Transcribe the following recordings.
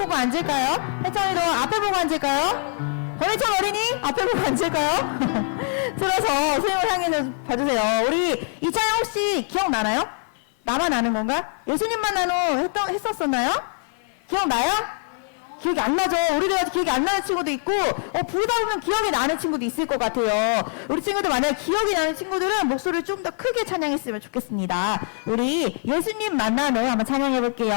보고 앉을까요? 혜찬이도 앞에 보고 앉을까요? 권혜찬 어린이 앞에 보고 앉을까요? 들어서 선생님을 향해서 봐주세요. 우리 이찬영 혹시 기억나나요? 나만 아는 건가? 예수님만 했었었나요? 기억나요? 기억이 안 나죠? 우리도 기억이 안 나는 친구도 있고, 부르다 보면 기억이 나는 친구도 있을 것 같아요. 우리 친구들 만약에 기억이 나는 친구들은 목소리를 좀 더 크게 찬양했으면 좋겠습니다. 우리 예수님 만나는 한번 찬양해 볼게요.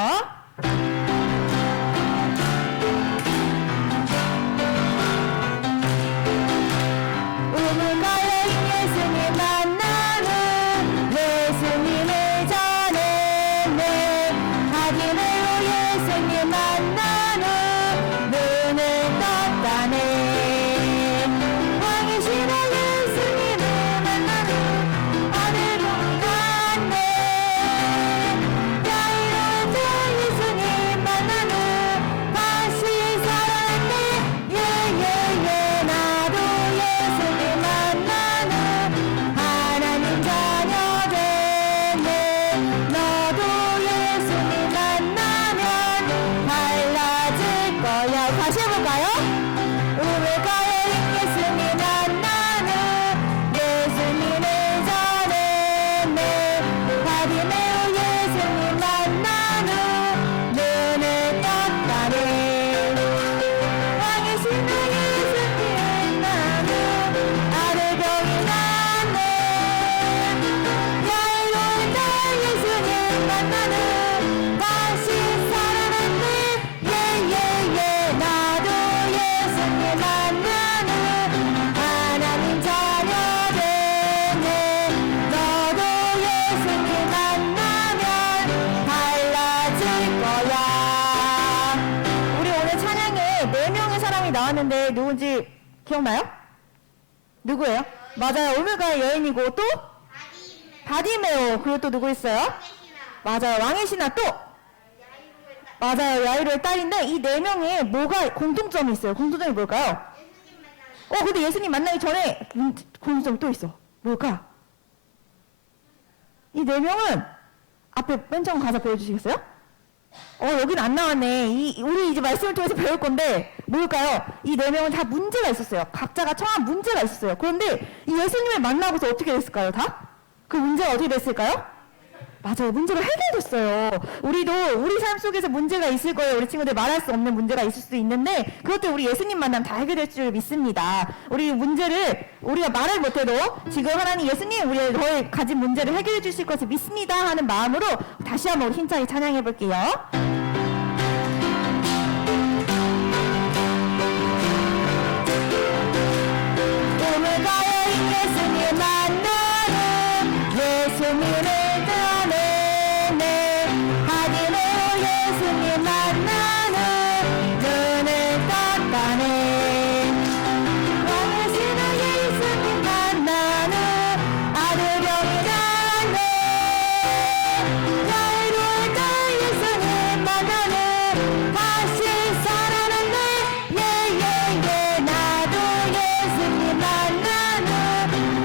우물가에 예수님 만나는 예수님을 전했네. 하디메오 예수님 만나는 눈을 떴다네. 왕이시라 예수님을 만나는 하늘로 갔네. 야이로운 자 예수님 만나는 다시 살았네. 예예예 나도 예수님 만나는 하나님 자녀 됐네. 너도 예수님 만나면 달라질 거야. 다시 해볼까요? 우물가에 예수님 만나는 예수님을 전했네. 바디메오 예수님 만나는 눈을 떴다네. 왕이신 예수님 만나는 아들 병이 났네. 야이로운 자 예수님 만나는 다시 살아났네. 예예예 나도 예수님 만나는 하나님 자녀 됐네. 너도 예수님 만나면 달라질 거야. 우리 오늘 찬양에 4명의 사람이 나왔는데 누군지 기억나요? 누구예요? 맞아요. 우물가의 여인이고 또? 바디메오. 그리고 또 누구 있어요? 맞아요. 왕의 신하 또? 맞아요. 야이로의 딸인데 이 4명에 뭐가 공통점이 있어요. 공통점이 뭘까요? 근데 예수님 만나기 전에 공통점이 또 있어. 뭘까? 이 4명은 앞에 맨 처음 가사 보여주시겠어요? 여긴 안 나왔네. 우리 이제 말씀을 통해서 배울 건데 뭘까요? 이 4명은 다 문제가 있었어요. 각자가 처한 문제가 있었어요. 그런데 이 예수님을 만나고서 어떻게 됐을까요? 다? 그 문제가 어떻게 됐을까요? 맞아요. 문제가 해결됐어요. 우리도 우리 삶 속에서 문제가 있을 거예요. 우리 친구들 말할 수 없는 문제가 있을 수도 있는데 그것도 우리 예수님 만나면 다 해결될 줄 믿습니다. 우리 문제를 우리가 말을 못해도 지금 하나님 예수님 우리 너의 가진 문제를 해결해 주실 것을 믿습니다 하는 마음으로 다시 한번 우리 힘차게 찬양해 볼게요. 우물가에 예수님 만나는 예수님을 전했네. 하디메오 예수님 만나는 눈을 떴다네. 왕이시라 예수님 만나는 아들 병이 났네. 야이로운 자 예수님 만나는 다시 살아났네. 예예예 나도 예수님 만나는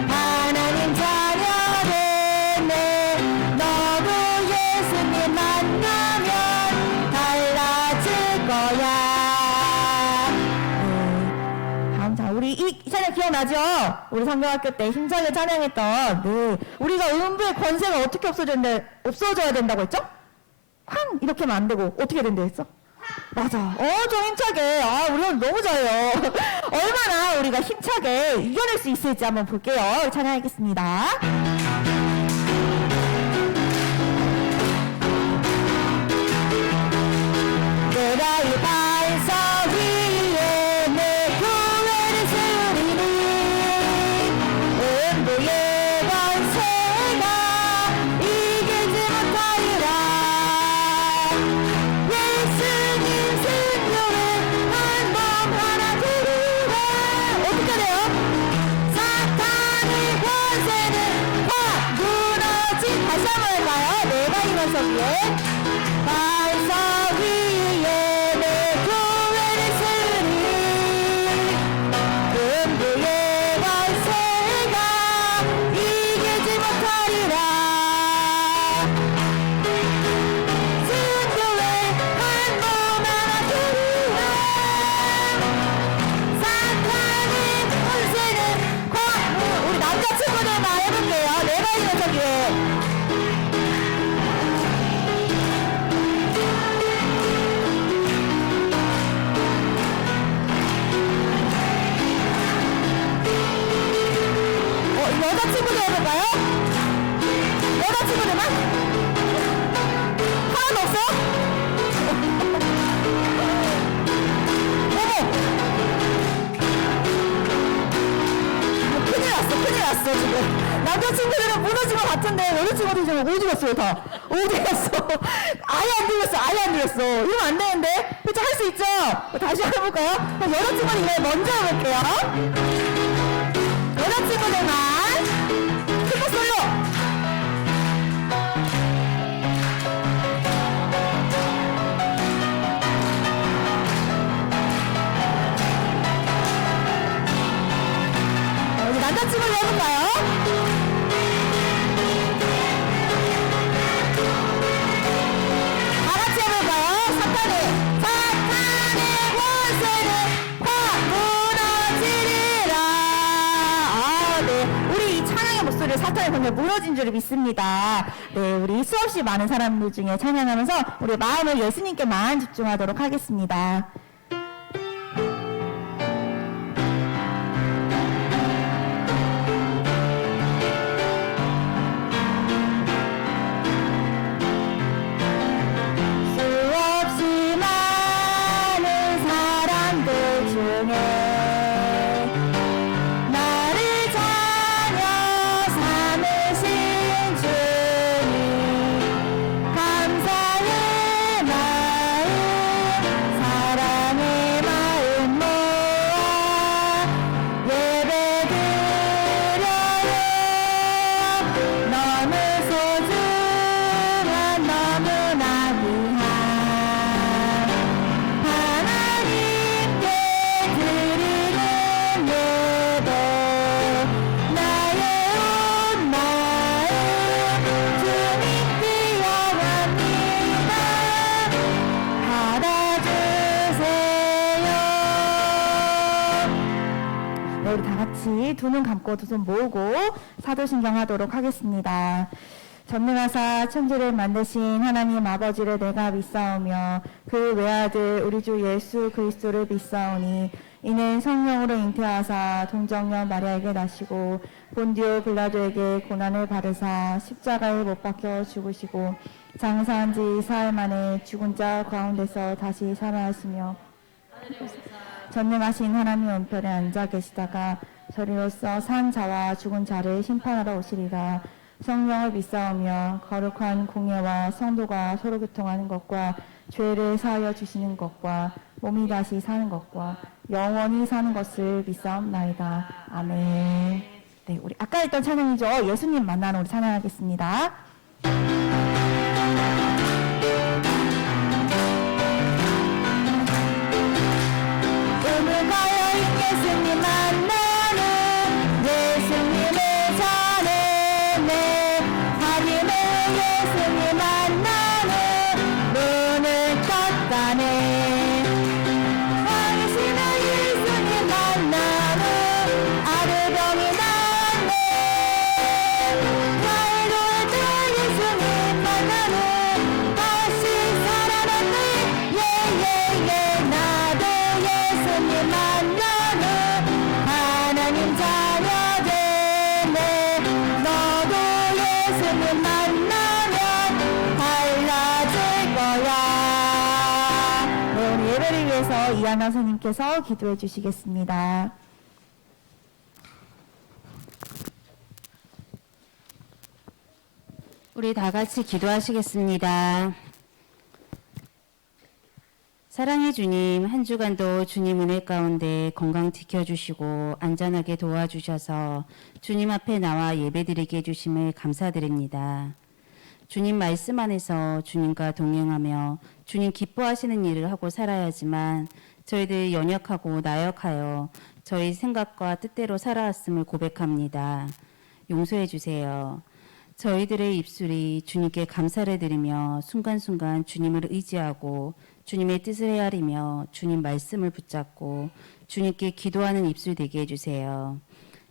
하나님 자녀 됐네. 너도 예수님 만나면 달라질 거야. 다음 자 우리 이 찬양 기억나죠? 우리 성경학교 때 힘차게 찬양했던 우리가 음부의 권세가 어떻게 없어져야 된다고 했죠? 쾅 이렇게 하면 안 되고 어떻게 된다 했어? 맞아. 좀 힘차게. 우리가 너무 잘해요. 얼마나 우리가 힘차게 이겨낼 수 있을지 한번 볼게요. 찬양하겠습니다. 내가 이 반석 위에 내 구원을 세우리니 음부의 권세가 이기지 못하리라. 예수님 승리는 한 번 하나 두리라. 어떻게 돼요? 사탄의 권세는 다 무너진. 다시 한번 할까요? 내가 이 반석 위에 반석 위에 내 구원을 세우리니 음부의 권세가 이기지 못하리라. 승교회 한 번 하나 두리라. 여자친구들 해볼까요? 여자친구들만? 하나도 없어? 어머! 큰일 났어, 지금. 남자친구들은 무너진 것 같은데, 여자친구들이 지금 어디 갔어요, 다? 어디 갔어? 아예 안 들렸어. 이러면 안 되는데? 그쵸, 할 수 있죠? 다시 해볼까요? 그럼 여자친구는 이제 먼저 해볼게요. 여자친구들만 힙합 솔로. 우리 남자친구를 해볼까요? 다 같이 해볼까요? 사탄의 권세는 확 무너지리라. 네. 우리 이 찬양의 목소리를 사탄의 권세 무너진 줄 믿습니다. 네, 우리 수없이 많은 사람들 중에 찬양하면서 우리 마음을 예수님께만 집중하도록 하겠습니다. 수없이 많은 사람들 중에 나를 자녀 삼으신 주님, 감사의 마음, 사랑의 마음 모아 예배드려요. 너무 소중한 너무나 귀한 하나님께 드리는 예배, 나의 온 마음 주님께 향합니다. 받아주세요. 네, 우리 다 같이 두 눈 감고 두 손 모으고 사도신경 하도록 하겠습니다. 전능하사 천지를 만드신 하나님 아버지를 내가 믿사오며 그 외아들 우리 주 예수 그리스도를 믿사오니 이는 성령으로 잉태하사 동정녀 마리아에게 나시고 본디오 빌라도에게 고난을 받으사 십자가에 못 박혀 죽으시고 장사한 지 사흘 만에 죽은 자 가운데서 다시 살아나시며 전능하신 하나님 왼편에 앉아 계시다가 저리로서 산 자와 죽은 자를 심판하러 오시리라. 성령을 믿사오며 거룩한 공예와 성도가 서로 교통하는 것과 죄를 사하여 주시는 것과 몸이 다시 사는 것과 영원히 사는 것을 믿사옵나이다. 아멘. 네, 우리 아까 했던 찬양이죠. 예수님 만나는 우리 찬양하겠습니다. 예수님 만나는 예수님의 자네네 하기는 예수님 만나는 눈을 떴다네. 당신은 예수님 만나는 아들병이 나네. 나이도 예수님 만나는 다시 살아났네. 예예예 나도 예수님 만나는 하나님 자녀 되네. 너도 예수님 만나면 달라질 거야. 네, 오늘 예배를 위해서 이하나 선생님께서 기도해 주시겠습니다. 우리 다 같이 기도하시겠습니다. 사랑의 주님, 한 주간도 주님 은혜 가운데 건강 지켜주시고 안전하게 도와주셔서 주님 앞에 나와 예배드리게 해주심을 감사드립니다. 주님 말씀 안에서 주님과 동행하며 주님 기뻐하시는 일을 하고 살아야지만 저희들 연약하고 나약하여 저희 생각과 뜻대로 살아왔음을 고백합니다. 용서해 주세요. 저희들의 입술이 주님께 감사를 드리며 순간순간 주님을 의지하고 주님의 뜻을 헤아리며 주님 말씀을 붙잡고 주님께 기도하는 입술 되게 해주세요.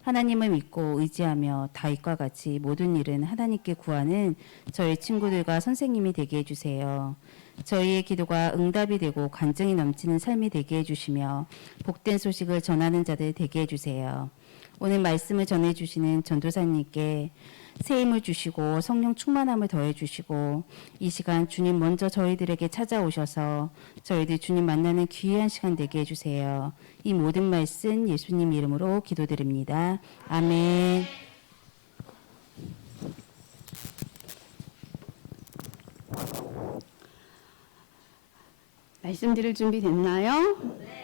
하나님을 믿고 의지하며 다윗과 같이 모든 일은 하나님께 구하는 저희 친구들과 선생님이 되게 해주세요. 저희의 기도가 응답이 되고 간증이 넘치는 삶이 되게 해주시며 복된 소식을 전하는 자들 되게 해주세요. 오늘 말씀을 전해주시는 전도사님께 새 힘을 주시고 성령 충만함을 더해주시고 이 시간 주님 먼저 저희들에게 찾아오셔서 저희들 주님 만나는 귀한 시간 되게 해주세요. 이 모든 말씀 예수님 이름으로 기도드립니다. 아멘. 말씀 드릴 준비 됐나요?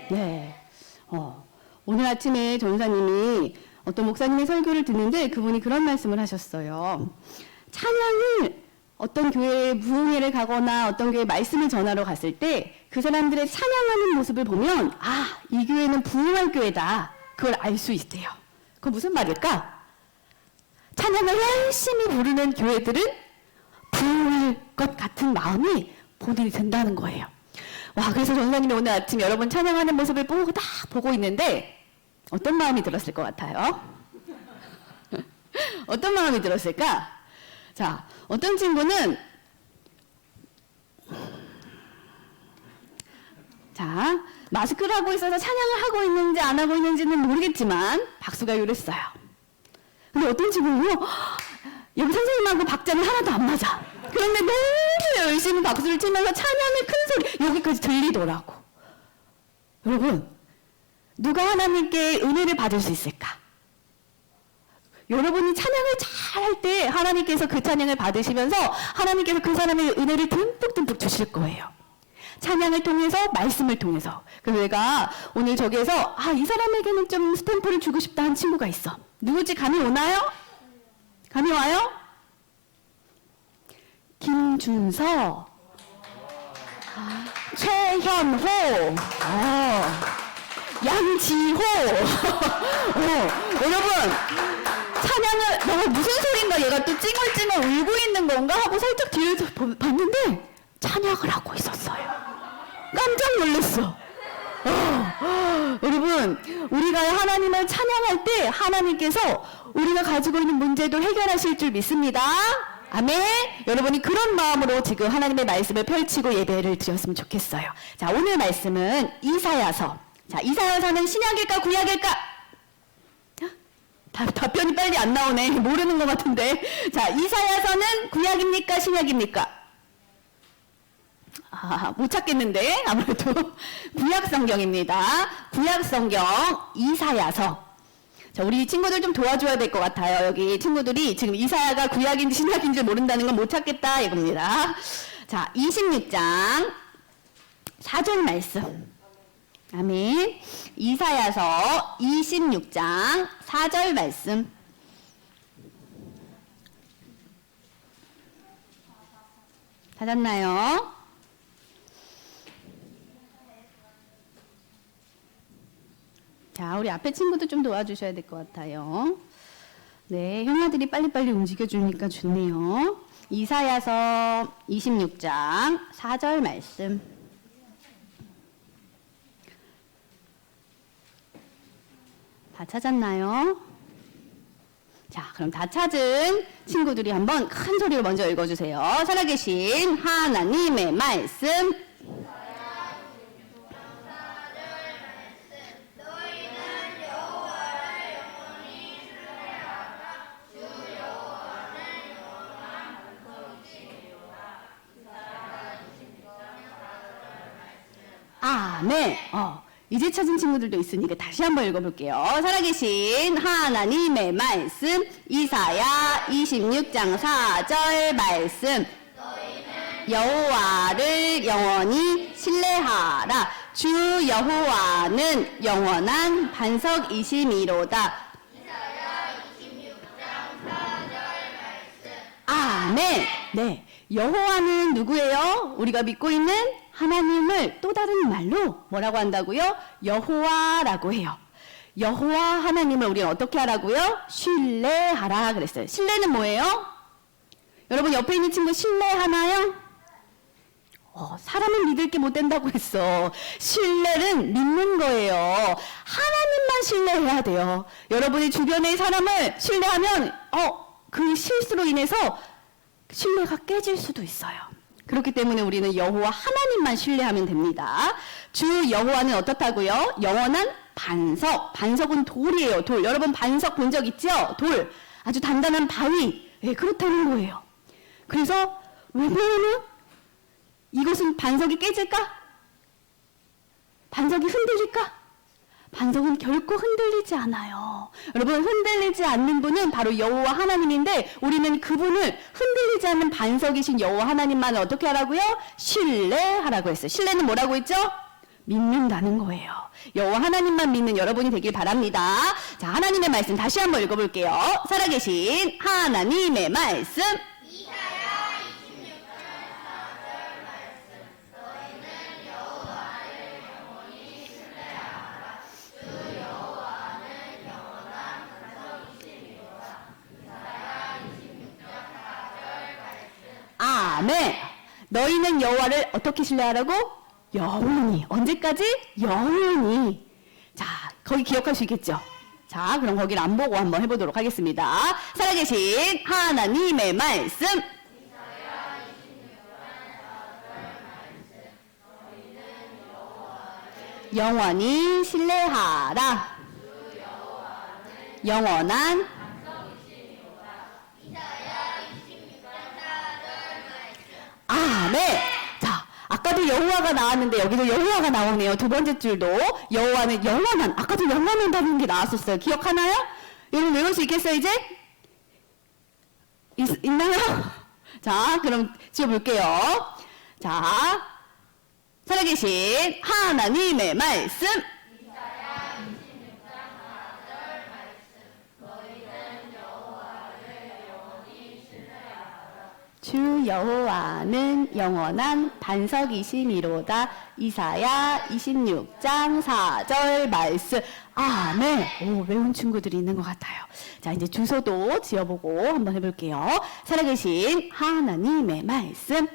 네. 오늘 아침에 전사님이 어떤 목사님의 설교를 듣는데 그분이 그런 말씀을 하셨어요. 찬양을 어떤 교회에 부흥회를 가거나 어떤 교회에 말씀을 전하러 갔을 때 그 사람들의 찬양하는 모습을 보면 아, 이 교회는 부흥할 교회다. 그걸 알 수 있대요. 그건 무슨 말일까? 찬양을 열심히 부르는 교회들은 부흥할 것 같은 마음이 본인이 든다는 거예요. 와, 그래서 전사님이 오늘 아침 여러분 찬양하는 모습을 보고 있는데 어떤 마음이 들었을 것 같아요? 어떤 마음이 들었을까? 자, 어떤 친구는 자, 마스크를 하고 있어서 찬양을 하고 있는지 안 하고 있는지는 모르겠지만 박수가 요랬어요. 근데 어떤 친구는요, 여기 선생님하고 박자는 하나도 안 맞아. 그런데 너무 열심히 박수를 치면서 찬양의 큰 소리 여기까지 들리더라고. 여러분, 누가 하나님께 은혜를 받을 수 있을까? 여러분이 찬양을 잘 할 때 하나님께서 그 찬양을 받으시면서 하나님께서 그 사람의 은혜를 듬뿍듬뿍 주실 거예요. 찬양을 통해서, 말씀을 통해서. 그래서 내가 오늘 저기에서 이 사람에게는 좀 스탬프를 주고 싶다 한 친구가 있어. 누구지? 감이 오나요? 감이 와요? 김준서, 최현호, 양지호. 여러분, 찬양을 너무 무슨 소린가 얘가 또 찡얼찡얼 울고 있는 건가 하고 살짝 뒤에서 봤는데 찬양을 하고 있었어요. 깜짝 놀랐어. 여러분, 우리가 하나님을 찬양할 때 하나님께서 우리가 가지고 있는 문제도 해결하실 줄 믿습니다. 아멘. 여러분이 그런 마음으로 지금 하나님의 말씀을 펼치고 예배를 드렸으면 좋겠어요. 자, 오늘 말씀은 이사야서. 자, 이사야서는 신약일까 구약일까? 답변이 빨리 안 나오네. 모르는 것 같은데. 자, 이사야서는 구약입니까 신약입니까? 못 찾겠는데 아무래도 구약 성경입니다. 구약 성경 이사야서. 자, 우리 친구들 좀 도와줘야 될 것 같아요. 여기 친구들이 지금 이사야가 구약인지 신약인지 모른다는 건 못 찾겠다 이겁니다. 자, 26장 4절 말씀. 아멘. 이사야서 26장 4절 말씀. 찾았나요? 자, 우리 앞에 친구도 좀 도와주셔야 될 것 같아요. 네, 형아들이 빨리빨리 움직여주니까 좋네요. 이사야서 26장 4절 말씀. 다 찾았나요? 자, 그럼 다 찾은 친구들이 한번 큰 소리로 먼저 읽어주세요. 살아계신 하나님의 말씀. 아멘. 이제 찾은 친구들도 있으니까 다시 한번 읽어볼게요. 살아계신 하나님의 말씀. 이사야 26장 4절 말씀. 여호와를 영원히 신뢰하라. 주 여호와는 영원한 반석이심이로다. 아멘. 네, 여호와는 누구예요? 우리가 믿고 있는 하나님을 또 다른 말로 뭐라고 한다고요? 여호와라고 해요. 여호와 하나님을 우리는 어떻게 하라고요? 신뢰하라 그랬어요. 신뢰는 뭐예요? 여러분 옆에 있는 친구 신뢰하나요? 사람은 믿을 게 못 된다고 했어. 신뢰는 믿는 거예요. 하나님만 신뢰해야 돼요. 여러분이 주변의 사람을 신뢰하면 그 실수로 인해서 신뢰가 깨질 수도 있어요. 그렇기 때문에 우리는 여호와 하나님만 신뢰하면 됩니다. 주 여호와는 어떻다고요? 영원한 반석. 반석은 돌이에요. 돌. 여러분 반석 본 적 있죠? 돌. 아주 단단한 바위. 예, 그렇다는 거예요. 그래서 왜냐하면 이것은 반석이 깨질까? 반석이 흔들릴까? 반석은 결코 흔들리지 않아요. 여러분 흔들리지 않는 분은 바로 여호와 하나님인데 우리는 그분을 흔들리지 않는 반석이신 여호와 하나님만 어떻게 하라고요? 신뢰하라고 했어요. 신뢰는 뭐라고 했죠? 믿는다는 거예요. 여호와 하나님만 믿는 여러분이 되길 바랍니다. 자, 하나님의 말씀 다시 한번 읽어볼게요. 살아계신 하나님의 말씀. 아멘. 너희는 여호와를 어떻게 신뢰하라고? 영원히. 언제까지? 영원히. 자, 거기 기억할 수 있겠죠? 자, 그럼 거기를 안 보고 한번 해보도록 하겠습니다. 살아계신 하나님의 말씀. 영원히 신뢰하라. 영원한 아멘. 자, 아까도 여호와가 나왔는데 여기도 여호와가 나오네요. 두 번째 줄도 여호와는 영원한. 아까도 영원한다는 게 나왔었어요. 기억하나요? 여러분 외울 수 있겠어요 이제? 있나요? 자, 그럼 지어볼게요. 자, 살아계신 하나님의 말씀. 주 여호와는 영원한 반석이심이로다. 이사야 26장 4절 말씀. 아멘. 오, 외운 친구들이 있는 것 같아요. 자, 이제 주소도 지어보고 한번 해볼게요. 살아계신 하나님의 말씀.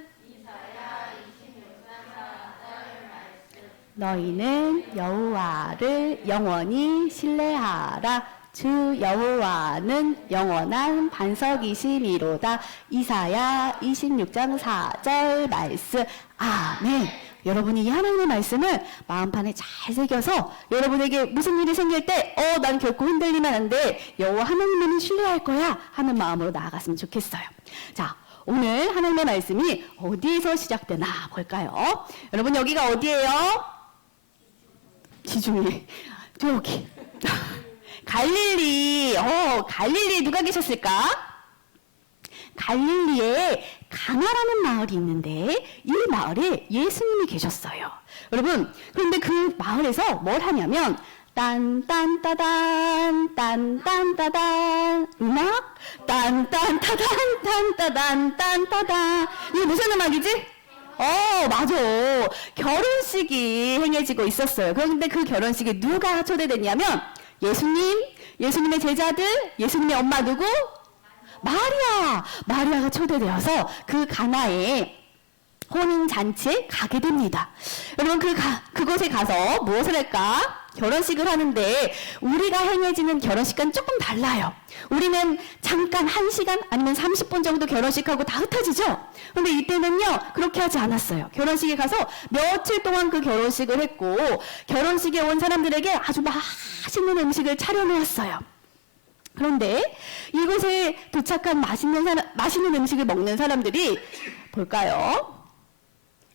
너희는 여호와를 영원히 신뢰하라. 주 여호와는 영원한 반석이심이로다. 이사야 26장 4절 말씀. 아멘. 여러분이 이 하나님의 말씀을 마음판에 잘 새겨서 여러분에게 무슨 일이 생길 때 난 결코 흔들리면 안 돼. 여호와 하나님만은 신뢰할 거야 하는 마음으로 나아갔으면 좋겠어요. 자, 오늘 하나님의 말씀이 어디에서 시작되나 볼까요? 여러분 여기가 어디예요? 지중해. 저기. 갈릴리. 갈릴리에 누가 계셨을까? 갈릴리에 가나라는 마을이 있는데 이 마을에 예수님이 계셨어요. 여러분, 그런데 그 마을에서 뭘 하냐면 딴딴따단 딴딴따단 음악 딴딴따단 딴따단 딴따단 이게 무슨 음악이지? 맞아. 결혼식이 행해지고 있었어요. 그런데 그 결혼식에 누가 초대됐냐면 예수님, 예수님의 제자들, 예수님의 엄마 누구? 마리아. 마리아가 초대되어서 그 가나에 혼인잔치에 가게 됩니다. 여러분 그곳에 가서 무엇을 할까? 결혼식을 하는데 우리가 행해지는 결혼식과는 조금 달라요. 우리는 잠깐 1시간 아니면 30분 정도 결혼식하고 다 흩어지죠? 근데 이때는요 그렇게 하지 않았어요. 결혼식에 가서 며칠 동안 그 결혼식을 했고 결혼식에 온 사람들에게 아주 맛있는 음식을 차려놓았어요. 그런데 이곳에 도착한 맛있는 음식을 먹는 사람들이 볼까요?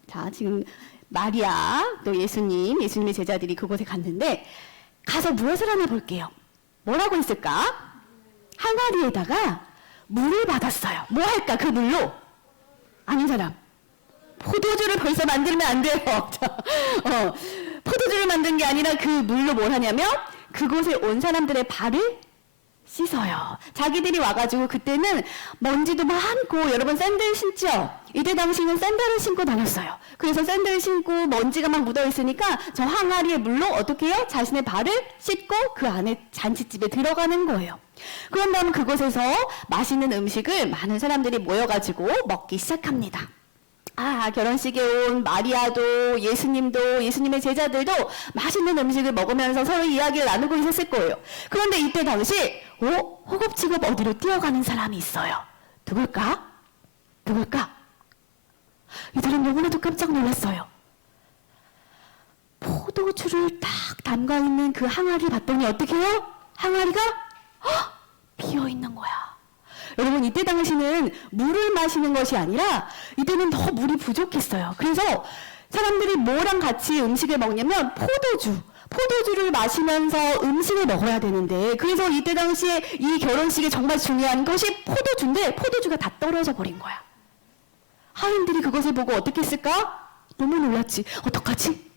자, 지금 마리아 또 예수님의 제자들이 그곳에 갔는데 가서 무엇을 하나 볼게요. 뭐라고 했을까? 항아리에다가 물을 받았어요. 뭐 할까 그 물로? 아닌 사람. 포도주를 벌써 만들면 안 돼요. 포도주를 만든 게 아니라 그 물로 뭘 하냐면 그곳에 온 사람들의 발을 씻어요. 자기들이 와가지고 그때는 먼지도 많고 여러분 샌들 신죠? 이때 당시는 샌들을 신고 다녔어요. 그래서 샌들 신고 먼지가 막 묻어있으니까 저 항아리의 물로 어떻게 해요? 자신의 발을 씻고 그 안에 잔치집에 들어가는 거예요. 그런 다음 그곳에서 맛있는 음식을 많은 사람들이 모여가지고 먹기 시작합니다. 결혼식에 온 마리아도 예수님도 예수님의 제자들도 맛있는 음식을 먹으면서 서로 이야기를 나누고 있었을 거예요. 그런데 이때 당시 허겁지겁 어디로 뛰어가는 사람이 있어요. 누굴까? 이들은 너무나도 깜짝 놀랐어요. 포도주를 딱 담가 있는 그 항아리 봤더니 어떻게 해요? 항아리가 비어 있는 거야. 여러분, 이때 당시는 물을 마시는 것이 아니라 이때는 더 물이 부족했어요. 그래서 사람들이 뭐랑 같이 음식을 먹냐면 포도주를 마시면서 음식을 먹어야 되는데, 그래서 이때 당시에 이 결혼식에 정말 중요한 것이 포도주인데 포도주가 다 떨어져 버린 거야. 하인들이 그것을 보고 어떻게 했을까? 너무 놀랐지. 어떡하지?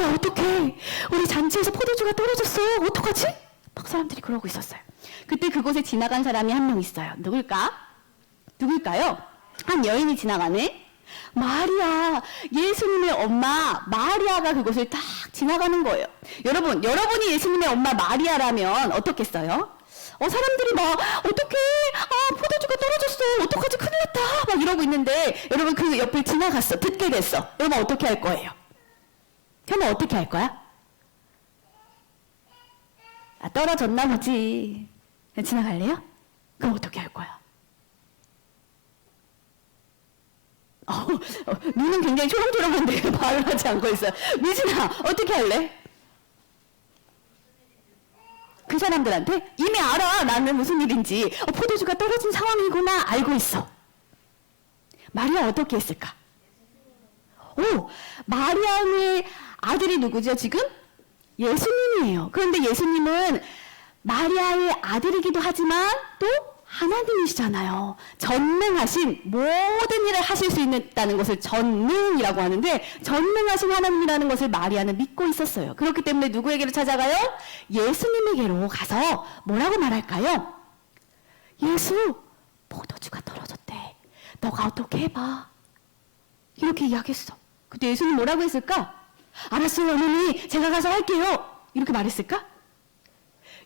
야, 어떡해. 우리 잔치에서 포도주가 떨어졌어. 어떡하지? 막 사람들이 그러고 있었어요. 그때 그곳에 지나간 사람이 한 명 있어요. 누굴까요? 한 여인이 지나가네. 마리아, 예수님의 엄마 마리아가 그곳을 딱 지나가는 거예요. 여러분이 예수님의 엄마 마리아라면 어떻겠어요? 사람들이 막 어떡해, 포도주가 떨어졌어, 어떡하지, 큰일 났다, 막 이러고 있는데, 여러분 그 옆을 지나갔어, 듣게 됐어. 여러분 어떻게 할 거예요? 그러면 어떻게 할 거야? 떨어졌나 보지. 그냥 지나갈래요? 그럼 어떻게 할 거야? 눈은 굉장히 초롱초롱한데 말을 하지 않고 있어요. 미진아, 어떻게 할래? 그 사람들한테 이미 알아, 나는 무슨 일인지. 포도주가 떨어진 상황이구나, 알고 있어. 마리아 어떻게 했을까? 마리아의 아들이 누구죠, 지금? 예수님이에요. 그런데 예수님은 마리아의 아들이기도 하지만 또 하나님이시잖아요. 전능하신 모든 일을 하실 수 있다는 것을 전능이라고 하는데, 전능하신 하나님이라는 것을 마리아는 믿고 있었어요. 그렇기 때문에 누구에게로 찾아가요? 예수님에게로 가서 뭐라고 말할까요? 예수, 포도주가 떨어졌대. 너가 어떻게 해봐. 이렇게 이야기했어. 그때 예수님 뭐라고 했을까? 알았어요, 어머니. 제가 가서 할게요. 이렇게 말했을까?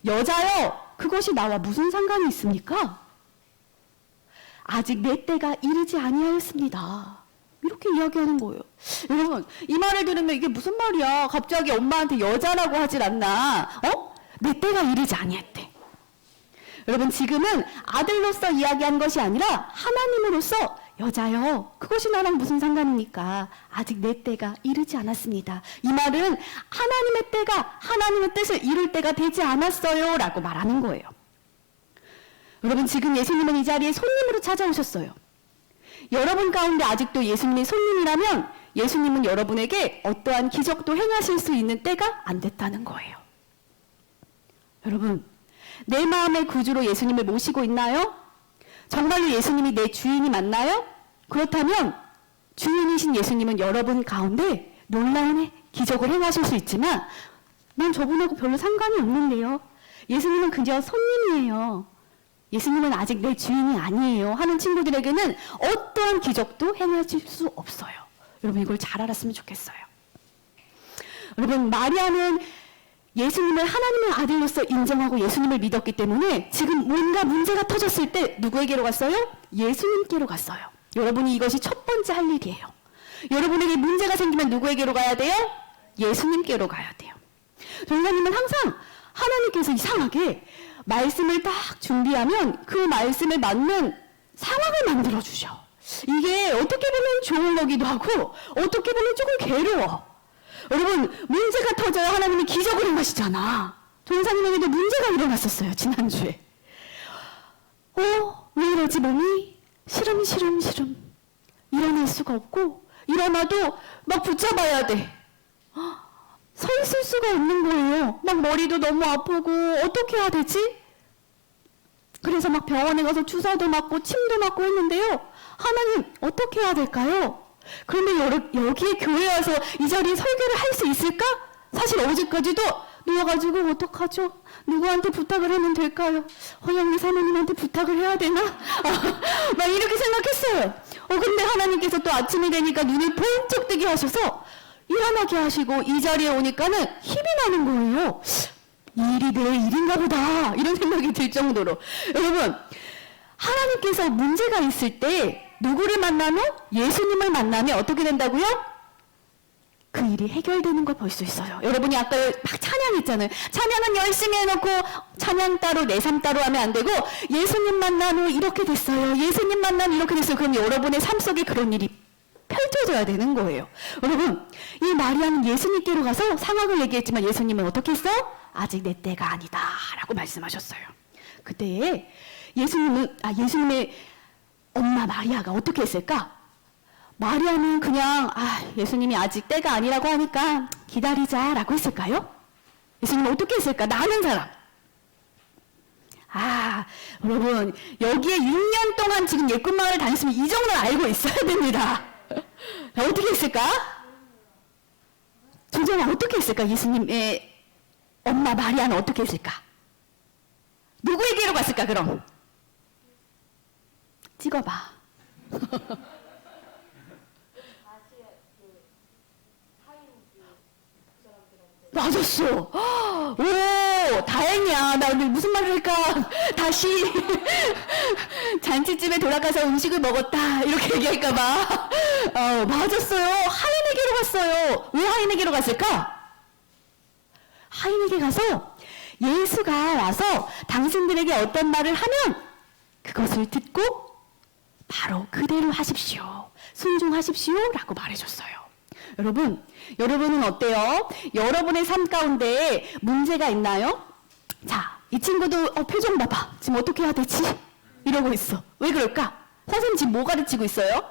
여자요, 그것이 나와 무슨 상관이 있습니까? 아직 내 때가 이르지 아니하였습니다. 이렇게 이야기하는 거예요. 여러분, 이 말을 들으면 이게 무슨 말이야? 갑자기 엄마한테 여자라고 하질 않나? 내 때가 이르지 아니했대. 여러분, 지금은 아들로서 이야기한 것이 아니라 하나님으로서, 여자요, 그것이 나랑 무슨 상관입니까? 아직 내 때가 이르지 않았습니다. 이 말은 하나님의 때가, 하나님의 뜻을 이룰 때가 되지 않았어요 라고 말하는 거예요. 여러분, 지금 예수님은 이 자리에 손님으로 찾아오셨어요. 여러분 가운데 아직도 예수님이 손님이라면 예수님은 여러분에게 어떠한 기적도 행하실 수 있는 때가 안 됐다는 거예요. 여러분, 내 마음의 구주로 예수님을 모시고 있나요? 정말로 예수님이 내 주인이 맞나요? 그렇다면 주인이신 예수님은 여러분 가운데 놀라운 기적을 행하실 수 있지만, 난 저분하고 별로 상관이 없는데요. 예수님은 그저 손님이에요. 예수님은 아직 내 주인이 아니에요 하는 친구들에게는 어떠한 기적도 행하실 수 없어요. 여러분, 이걸 잘 알았으면 좋겠어요. 여러분, 마리아는 예수님을 하나님의 아들로서 인정하고 예수님을 믿었기 때문에 지금 뭔가 문제가 터졌을 때 누구에게로 갔어요? 예수님께로 갔어요. 여러분이 이것이 첫 번째 할 일이에요. 여러분에게 문제가 생기면 누구에게로 가야 돼요? 예수님께로 가야 돼요. 전사님은 항상 하나님께서 이상하게 말씀을 딱 준비하면 그 말씀에 맞는 상황을 만들어주셔. 이게 어떻게 보면 좋은 거기도 하고 어떻게 보면 조금 괴로워. 여러분, 문제가 터져야 하나님이 기적을 행하시잖아. 전사님에게도 문제가 일어났었어요, 지난주에. 왜 이러지 몸이? 시름. 일어날 수가 없고, 일어나도 막 붙잡아야 돼. 서 있을 수가 없는 거예요. 막 머리도 너무 아프고 어떻게 해야 되지? 그래서 막 병원에 가서 주사도 맞고 침도 맞고 했는데요. 하나님, 어떻게 해야 될까요? 그런데 여기에 교회에 와서 이 자리에 설교를 할 수 있을까? 사실 어제까지도 누워가지고 어떡하죠? 누구한테 부탁을 하면 될까요? 허영미 사모님한테 부탁을 해야 되나? 막 이렇게 생각했어요. 근데 하나님께서 또 아침이 되니까 눈을 번쩍 뜨게 하셔서 일어나게 하시고 이 자리에 오니까는 힘이 나는 거예요. 이 일이 내 일인가 보다, 이런 생각이 들 정도로. 여러분, 하나님께서 문제가 있을 때 누구를 만나면? 예수님을 만나면 어떻게 된다고요? 그 일이 해결되는 걸 볼 수 있어요. 여러분이 아까 막 찬양했잖아요. 찬양은 열심히 해놓고 찬양 따로 내삼 따로 하면 안 되고, 예수님 만나면 이렇게 됐어요, 예수님 만나면 이렇게 됐어요. 그럼 여러분의 삶 속에 그런 일이 펼쳐져야 되는 거예요. 여러분, 이 마리아는 예수님께로 가서 상황을 얘기했지만 예수님은 어떻게 했어? 아직 내 때가 아니다 라고 말씀하셨어요. 그때 예수님의 엄마 마리아가 어떻게 했을까? 마리아는 그냥 예수님이 아직 때가 아니라고 하니까 기다리자라고 했을까요? 예수님은 어떻게 했을까? 나 아는 사람. 여러분, 여기에 6년 동안 지금 예꿈마을을 다녔으면 이 정도는 알고 있어야 됩니다. 어떻게 했을까? 조정아, 어떻게 했을까? 예수님의 엄마 마리아는 어떻게 했을까? 누구에게로 갔을까, 그럼? 찍어봐. 맞았어. 오, 다행이야. 나 오늘 무슨 말을 할까? 다시 잔치집에 돌아가서 음식을 먹었다. 이렇게 얘기할까봐. 맞았어요. 하인에게로 갔어요. 왜 하인에게로 갔을까? 하인에게 가서 예수가 와서 당신들에게 어떤 말을 하면 그것을 듣고 바로 그대로 하십시오. 순종하십시오. 라고 말해줬어요. 여러분은 어때요? 여러분의 삶 가운데 문제가 있나요? 자, 이 친구도 표정 봐봐. 지금 어떻게 해야 되지? 이러고 있어. 왜 그럴까? 선생님 지금 뭐 가르치고 있어요?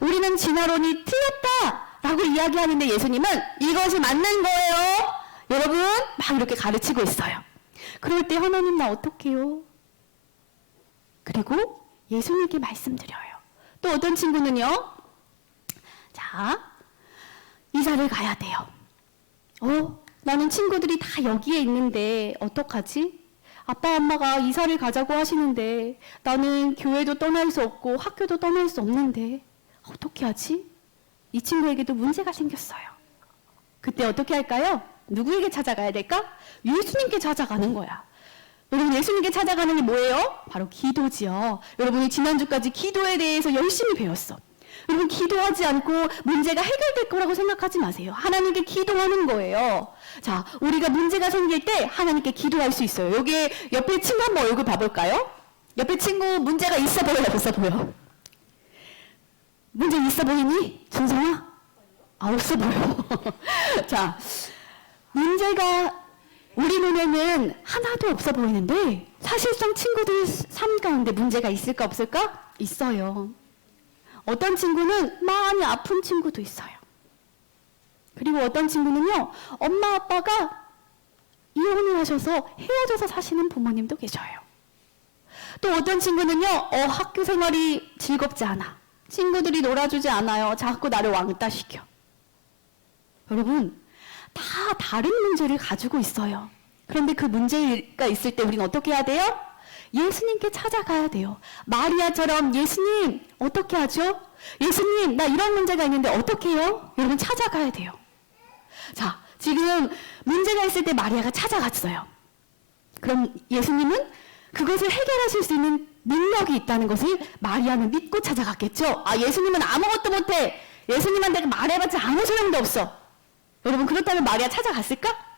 우리는 진화론이 틀렸다 라고 이야기하는데 예수님은 이것이 맞는 거예요. 여러분, 막 이렇게 가르치고 있어요. 그럴 때 하나님 나 어떡해요? 그리고 예수님께 말씀드려요. 또 어떤 친구는요? 자, 이사를 가야 돼요. 나는 친구들이 다 여기에 있는데 어떡하지? 아빠 엄마가 이사를 가자고 하시는데 나는 교회도 떠날 수 없고 학교도 떠날 수 없는데 어떻게 하지? 이 친구에게도 문제가 생겼어요. 그때 어떻게 할까요? 누구에게 찾아가야 될까? 예수님께 찾아가는 거야. 여러분, 예수님께 찾아가는 게 뭐예요? 바로 기도지요. 여러분이 지난주까지 기도에 대해서 열심히 배웠어. 여러분, 기도하지 않고 문제가 해결될 거라고 생각하지 마세요. 하나님께 기도하는 거예요. 자, 우리가 문제가 생길 때 하나님께 기도할 수 있어요. 여기 옆에 친구 한번 얼굴 봐볼까요? 옆에 친구 문제가 있어 보여, 없어 보여? 문제 있어 보이니? 준성아? 없어 보여. 자, 문제가 우리 눈에는 하나도 없어 보이는데 사실상 친구들 삶 가운데 문제가 있을까 없을까? 있어요. 어떤 친구는 많이 아픈 친구도 있어요. 그리고 어떤 친구는요, 엄마 아빠가 이혼을 하셔서 헤어져서 사시는 부모님도 계셔요. 또 어떤 친구는요, 학교 생활이 즐겁지 않아. 친구들이 놀아주지 않아요. 자꾸 나를 왕따시켜. 여러분, 다 다른 문제를 가지고 있어요. 그런데 그 문제가 있을 때 우리는 어떻게 해야 돼요? 예수님께 찾아가야 돼요. 마리아처럼 예수님 어떻게 하죠? 예수님 나 이런 문제가 있는데 어떻게 해요? 여러분 찾아가야 돼요. 자, 지금 문제가 있을 때 마리아가 찾아갔어요. 그럼 예수님은 그것을 해결하실 수 있는 능력이 있다는 것을 마리아는 믿고 찾아갔겠죠? 예수님은 아무것도 못해. 예수님한테 말해봤자 아무 소용도 없어. 여러분, 그렇다면 마리아 찾아갔을까?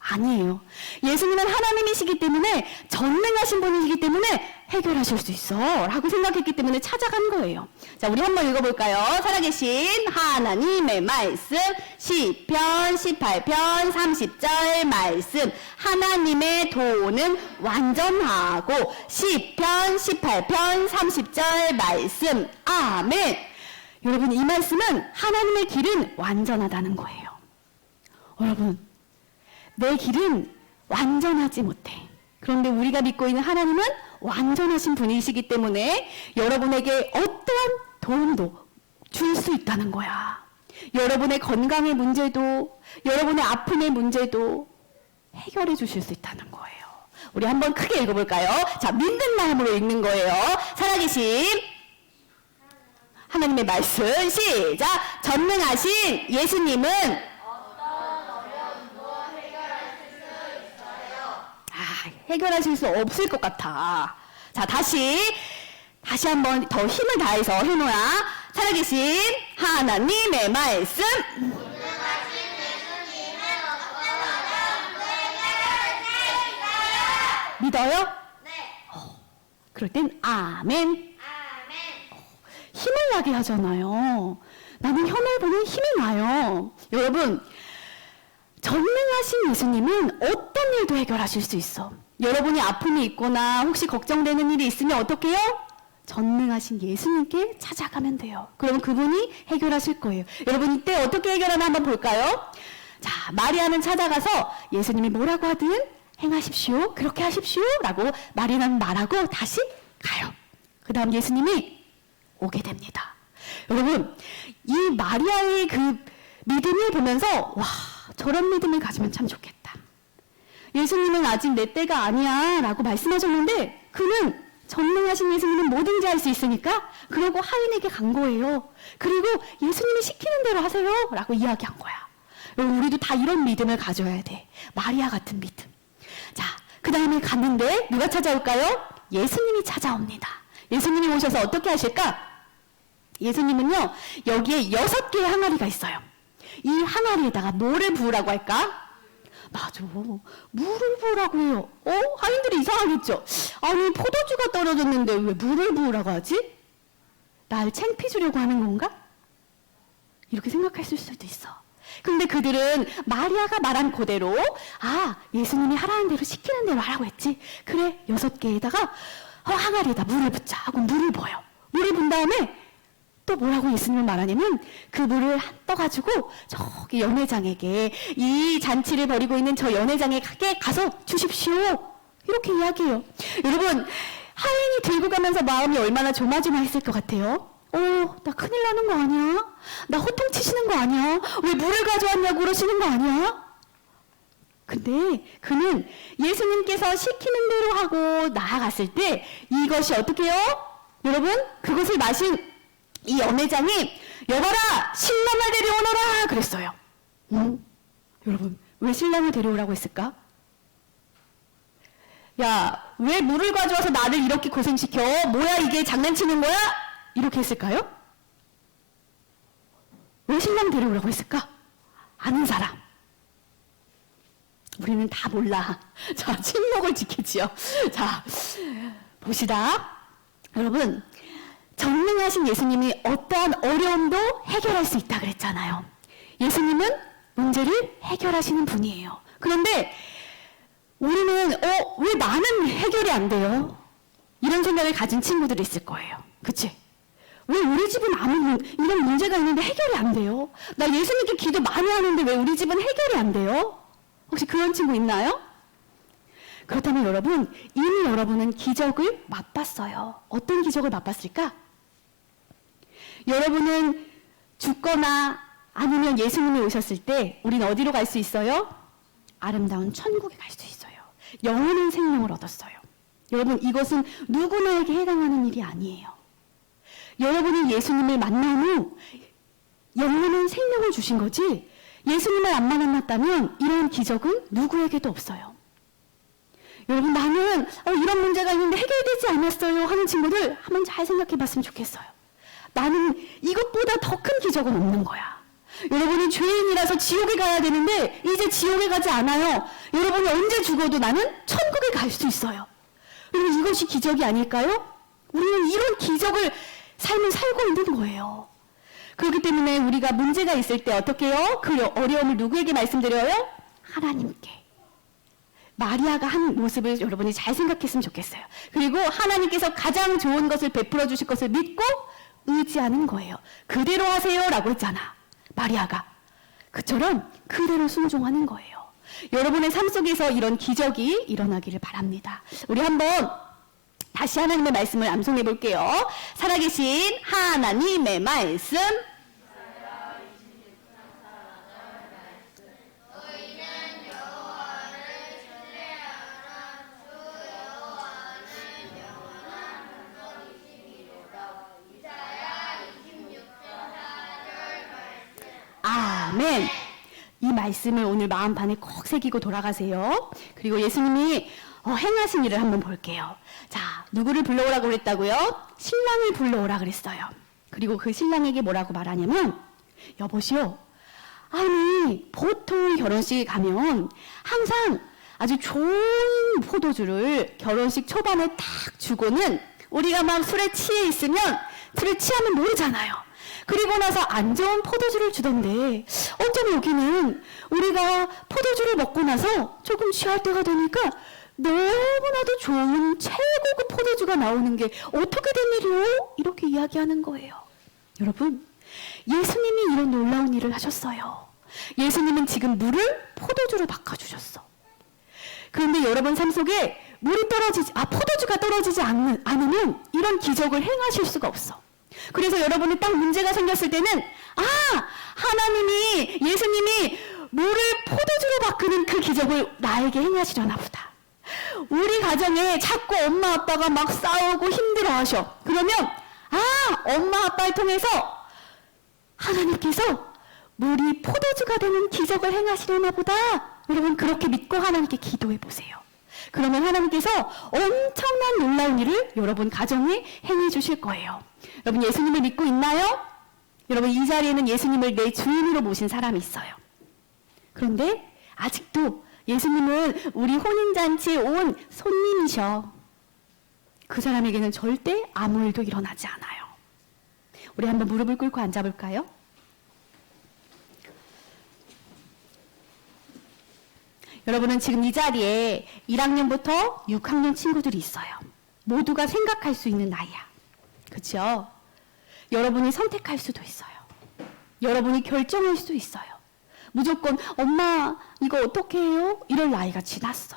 아니에요. 예수님은 하나님이시기 때문에, 전능하신 분이시기 때문에 해결하실 수 있어 라고 생각했기 때문에 찾아간 거예요. 자, 우리 한번 읽어볼까요? 살아계신 하나님의 말씀, 시편 18편 30절 말씀. 하나님의 도는 완전하고. 시편 18편 30절 말씀. 아멘. 여러분, 이 말씀은 하나님의 길은 완전하다는 거예요. 여러분, 내 길은 완전하지 못해. 그런데 우리가 믿고 있는 하나님은 완전하신 분이시기 때문에 여러분에게 어떠한 도움도 줄 수 있다는 거야. 여러분의 건강의 문제도, 여러분의 아픔의 문제도 해결해 주실 수 있다는 거예요. 우리 한번 크게 읽어볼까요? 자, 믿는 마음으로 읽는 거예요. 살아계신 하나님의 말씀, 시작! 전능하신 예수님은 해결하실 수 없을 것 같아. 자, 다시 한번 더 힘을 다해서 해놓아. 살아계신 하나님의 말씀. 믿어요? 네. 그럴 땐 아멘. 힘을 나게 하잖아요. 나는 혐오를 보면 힘이 나요. 여러분, 전능하신 예수님은 어떤 일도 해결하실 수 있어. 여러분이 아픔이 있거나 혹시 걱정되는 일이 있으면 어떻게 해요? 전능하신 예수님께 찾아가면 돼요. 그럼 그분이 해결하실 거예요. 여러분 이때 어떻게 해결하나 한번 볼까요? 자, 마리아는 찾아가서 예수님이 뭐라고 하든 행하십시오. 그렇게 하십시오. 라고 마리아는 말하고 다시 가요. 그 다음 예수님이 오게 됩니다. 여러분, 이 마리아의 그 믿음을 보면서 와, 저런 믿음을 가지면 참 좋겠다. 예수님은 아직 내 때가 아니야 라고 말씀하셨는데 그는 전능하신 예수님은 뭐든지 할 수 있으니까 그러고 하인에게 간 거예요. 그리고 예수님이 시키는 대로 하세요 라고 이야기한 거야. 여러분, 우리도 다 이런 믿음을 가져야 돼. 마리아 같은 믿음. 자, 그 다음에 갔는데 누가 찾아올까요? 예수님이 찾아옵니다. 예수님이 오셔서 어떻게 하실까? 예수님은요, 여기에 6개의 항아리가 있어요. 이 항아리에다가 뭐를 부으라고 할까? 맞아. 물을 부으라고 해요. 하인들이 이상하겠죠? 아니, 포도주가 떨어졌는데 왜 물을 부으라고 하지? 날 창피 주려고 하는 건가? 이렇게 생각했을 수도 있어. 근데 그들은 마리아가 말한 그대로, 아, 예수님이 하라는 대로 시키는 대로 하라고 했지. 그래, 6개에다가 항아리에다 물을 붓자 하고 물을 부어요. 물을 분 다음에 또 뭐라고 예수님은 말하냐면 그 물을 떠가지고 저기 연회장에게, 이 잔치를 벌이고 있는 저 연회장에게 가서 주십시오. 이렇게 이야기해요. 여러분, 하인이 들고 가면서 마음이 얼마나 조마조마했을 것 같아요? 나 큰일 나는 거 아니야? 나 호통치시는 거 아니야? 왜 물을 가져왔냐고 그러시는 거 아니야? 근데 그는 예수님께서 시키는 대로 하고 나아갔을 때 이것이 어떻게 해요? 여러분, 그것을 마신 이 연회장이 여봐라, 신랑을 데려오너라 그랬어요. 여러분, 왜 신랑을 데려오라고 했을까? 야, 왜 물을 가져와서 나를 이렇게 고생시켜? 뭐야 이게, 장난치는 거야? 이렇게 했을까요? 왜 신랑 데려오라고 했을까? 아는 사람. 우리는 다 몰라. 자, 침묵을 지키지요. 자, 봅시다. 여러분, 전능하신 예수님이 어떠한 어려움도 해결할 수 있다 그랬잖아요. 예수님은 문제를 해결하시는 분이에요. 그런데 우리는 왜 나는 해결이 안 돼요? 이런 생각을 가진 친구들이 있을 거예요. 그치? 왜 우리 집은 이런 문제가 있는데 해결이 안 돼요? 나 예수님께 기도 많이 하는데 왜 우리 집은 해결이 안 돼요? 혹시 그런 친구 있나요? 그렇다면 여러분, 이미 여러분은 기적을 맛봤어요. 어떤 기적을 맛봤을까? 여러분은 죽거나 아니면 예수님이 오셨을 때 우린 어디로 갈 수 있어요? 아름다운 천국에 갈 수 있어요. 영원한 생명을 얻었어요. 여러분, 이것은 누구나에게 해당하는 일이 아니에요. 여러분이 예수님을 만난 후 영원한 생명을 주신 거지, 예수님을 안 만났다면 이런 기적은 누구에게도 없어요. 여러분, 나는 이런 문제가 있는데 해결되지 않았어요 하는 친구들 한번 잘 생각해 봤으면 좋겠어요. 나는 이것보다 더 큰 기적은 없는 거야. 여러분이 죄인이라서 지옥에 가야 되는데 이제 지옥에 가지 않아요. 여러분이 언제 죽어도 나는 천국에 갈 수 있어요. 여러분, 이것이 기적이 아닐까요? 우리는 이런 기적을 삶을 살고 있는 거예요. 그렇기 때문에 우리가 문제가 있을 때 어떻게 해요? 그 어려움을 누구에게 말씀드려요? 하나님께. 마리아가 한 모습을 여러분이 잘 생각했으면 좋겠어요. 그리고 하나님께서 가장 좋은 것을 베풀어 주실 것을 믿고 의지하는 거예요. 그대로 하세요 라고 했잖아, 마리아가. 그처럼 그대로 순종하는 거예요. 여러분의 삶 속에서 이런 기적이 일어나기를 바랍니다. 우리 한번 다시 하나님의 말씀을 암송해 볼게요. 살아계신 하나님의 말씀. 아멘. 이 말씀을 오늘 마음판에 꼭 새기고 돌아가세요. 그리고 예수님이 행하신 일을 한번 볼게요. 자, 누구를 불러오라고 그랬다고요? 신랑을 불러오라 그랬어요. 그리고 그 신랑에게 뭐라고 말하냐면, 여보시오, 아니 보통 결혼식에 가면 항상 아주 좋은 포도주를 결혼식 초반에 딱 주고는 우리가 막 술에 취해 있으면 술을 취하면 모르잖아요. 그리고 나서 안 좋은 포도주를 주던데 어쩜 여기는 우리가 포도주를 먹고 나서 조금 취할 때가 되니까 너무나도 좋은 최고급 포도주가 나오는 게 어떻게 된 일이요? 이렇게 이야기하는 거예요. 여러분, 예수님이 이런 놀라운 일을 하셨어요. 예수님은 지금 물을 포도주로 바꿔주셨어. 그런데 여러분 삶 속에 포도주가 떨어지지 않으면 이런 기적을 행하실 수가 없어. 그래서 여러분이 딱 문제가 생겼을 때는 하나님이, 예수님이 물을 포도주로 바꾸는 그 기적을 나에게 행하시려나 보다. 우리 가정에 자꾸 엄마 아빠가 막 싸우고 힘들어하셔. 그러면 엄마 아빠를 통해서 하나님께서 물이 포도주가 되는 기적을 행하시려나 보다. 여러분 그렇게 믿고 하나님께 기도해 보세요. 그러면 하나님께서 엄청난 놀라운 일을 여러분 가정에 행해 주실 거예요. 여러분 예수님을 믿고 있나요? 여러분 이 자리에는 예수님을 내 주인으로 모신 사람이 있어요. 그런데 아직도 예수님은 우리 혼인잔치에 온 손님이셔. 그 사람에게는 절대 아무 일도 일어나지 않아요. 우리 한번 무릎을 꿇고 앉아볼까요? 여러분은 지금 이 자리에 1학년부터 6학년 친구들이 있어요. 모두가 생각할 수 있는 나이야. 그렇죠? 여러분이 선택할 수도 있어요. 여러분이 결정할 수도 있어요. 무조건 엄마 이거 어떻게 해요? 이럴 나이가 지났어.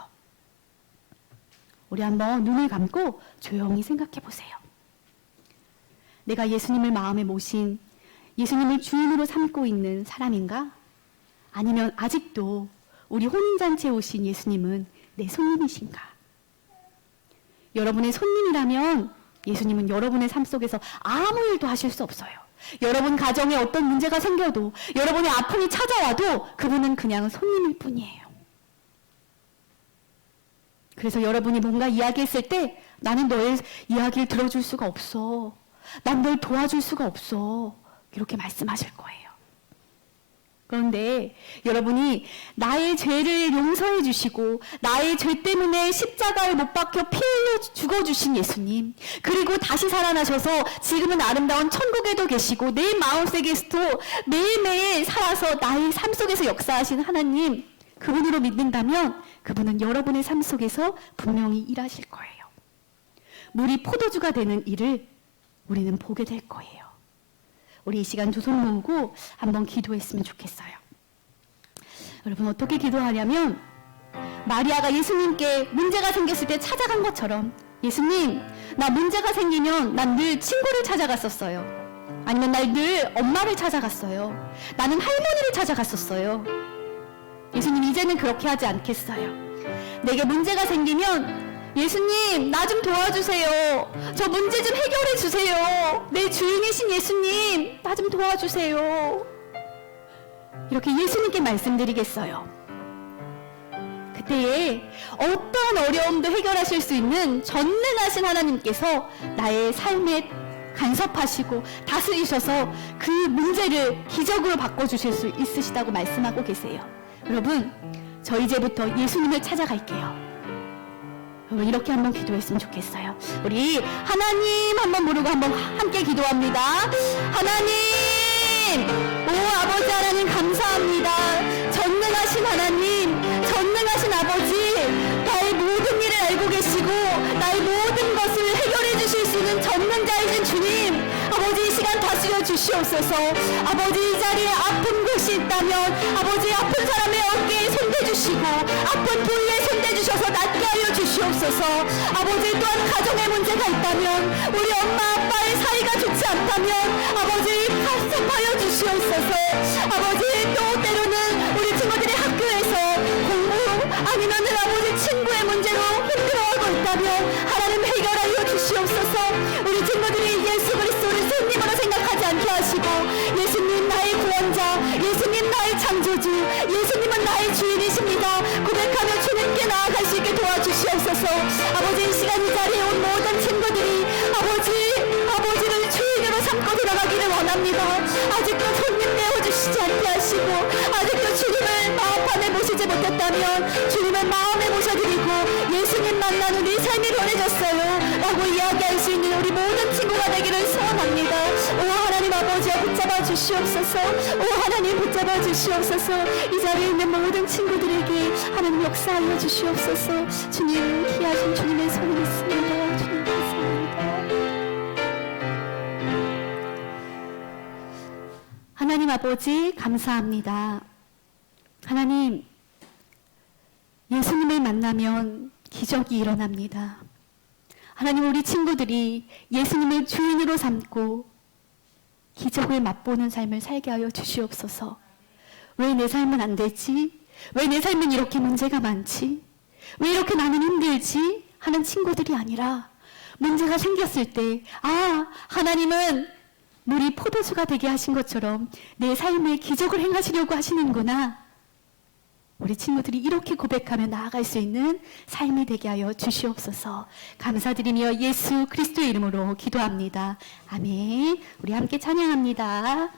우리 한번 눈을 감고 조용히 생각해 보세요. 내가 예수님을 마음에 모신, 예수님을 주인으로 삼고 있는 사람인가? 아니면 아직도 우리 혼인잔치에 오신 예수님은 내 손님이신가? 여러분의 손님이라면 예수님은 여러분의 삶 속에서 아무 일도 하실 수 없어요. 여러분 가정에 어떤 문제가 생겨도, 여러분의 아픔이 찾아와도 그분은 그냥 손님일 뿐이에요. 그래서 여러분이 뭔가 이야기했을 때 나는 너의 이야기를 들어줄 수가 없어. 난 널 도와줄 수가 없어. 이렇게 말씀하실 거예요. 그런데 여러분이 나의 죄를 용서해 주시고 나의 죄 때문에 십자가에 못 박혀 피 흘려 죽어주신 예수님, 그리고 다시 살아나셔서 지금은 아름다운 천국에도 계시고 내 마음속에서도 매일매일 살아서 나의 삶 속에서 역사하신 하나님, 그분으로 믿는다면 그분은 여러분의 삶 속에서 분명히 일하실 거예요. 물이 포도주가 되는 일을 우리는 보게 될 거예요. 우리 이 시간 두 손 모으고 한번 기도했으면 좋겠어요. 여러분 어떻게 기도하냐면 마리아가 예수님께 문제가 생겼을 때 찾아간 것처럼, 예수님 나 문제가 생기면 난 늘 친구를 찾아갔었어요. 아니면 날 늘 엄마를 찾아갔어요. 나는 할머니를 찾아갔었어요. 예수님 이제는 그렇게 하지 않겠어요. 내게 문제가 생기면 예수님 나 좀 도와주세요. 저 문제 좀 해결해 주세요. 내 주인이신 예수님 나 좀 도와주세요. 이렇게 예수님께 말씀드리겠어요. 그때에 어떤 어려움도 해결하실 수 있는 전능하신 하나님께서 나의 삶에 간섭하시고 다스리셔서 그 문제를 기적으로 바꿔주실 수 있으시다고 말씀하고 계세요. 여러분 저 이제부터 예수님을 찾아갈게요. 이렇게 한번 기도했으면 좋겠어요. 우리 하나님 한번 부르고 한번 함께 기도합니다. 하나님, 아버지 하나님 감사합니다. 전능하신 하나님, 전능하신 아버지, 나의 모든 일을 알고 계시고 나의 모든 것을 해결해 주실 수 있는 전능자이신 주님, 아버지 이 시간 다스려 주시옵소서. 아버지 이 자리에 아픈 곳이 있다면 아버지 아픈 사람의 어깨에 손대주시고 아픈 부위에 손대주셔서 낫게 하여 주시옵소서. 아버지 또한 가정에 문제가 있다면, 우리 엄마 아빠의 사이가 좋지 않다면 아버지 간섭하여 주시옵소서. 아버지 또 때로는 우리 친구들이 학교에서 공부 아니면은 아버지 친구의 문제로 힘들어하고 있다면 하나님 해결하여 주시옵소서. 우리 친구들이 예수 그리스도를 손님으로 생각하지 않게 하시고 예수님 나의 구원자, 예수님 나의 창조주, 예수님은 나의 주인이십니다 고백하며 주님께 나아갈 수 있게 도와주시옵소서. 아버지 이 시간 이 자리에 온 모든 친구들이 아버지를 주인으로 삼고 들어가기를 원합니다. 아직도 손님 내어주시지 않게 하시고 아직도 주님을 마음판에 모시지 보지 못했다면 주님을 마음에 모셔드리고 예수님 만나는 이 삶이 변해졌어요 라고 이야기할 수 있는 우리 모든 친구가 되기를 소원합니다. 오 하나님 아버지여 붙잡아 주시옵소서. 오 하나님 붙잡아 주시옵소서. 이 자리에 있는 모든 친구들에게 하나님 역사하여 주시옵소서. 주님 귀하신 주님의 손이 있습니다. 주님 감사합니다. 하나님 아버지 감사합니다. 하나님 예수님을 만나면 기적이 일어납니다. 하나님 우리 친구들이 예수님을 주인으로 삼고 기적을 맛보는 삶을 살게 하여 주시옵소서. 왜 내 삶은 안 되지? 왜 내 삶은 이렇게 문제가 많지? 왜 이렇게 나는 힘들지? 하는 친구들이 아니라 문제가 생겼을 때 하나님은 물이 포도주가 되게 하신 것처럼 내 삶에 기적을 행하시려고 하시는구나. 우리 친구들이 이렇게 고백하며 나아갈 수 있는 삶이 되게 하여 주시옵소서. 감사드리며 예수 그리스도의 이름으로 기도합니다. 아멘. 우리 함께 찬양합니다.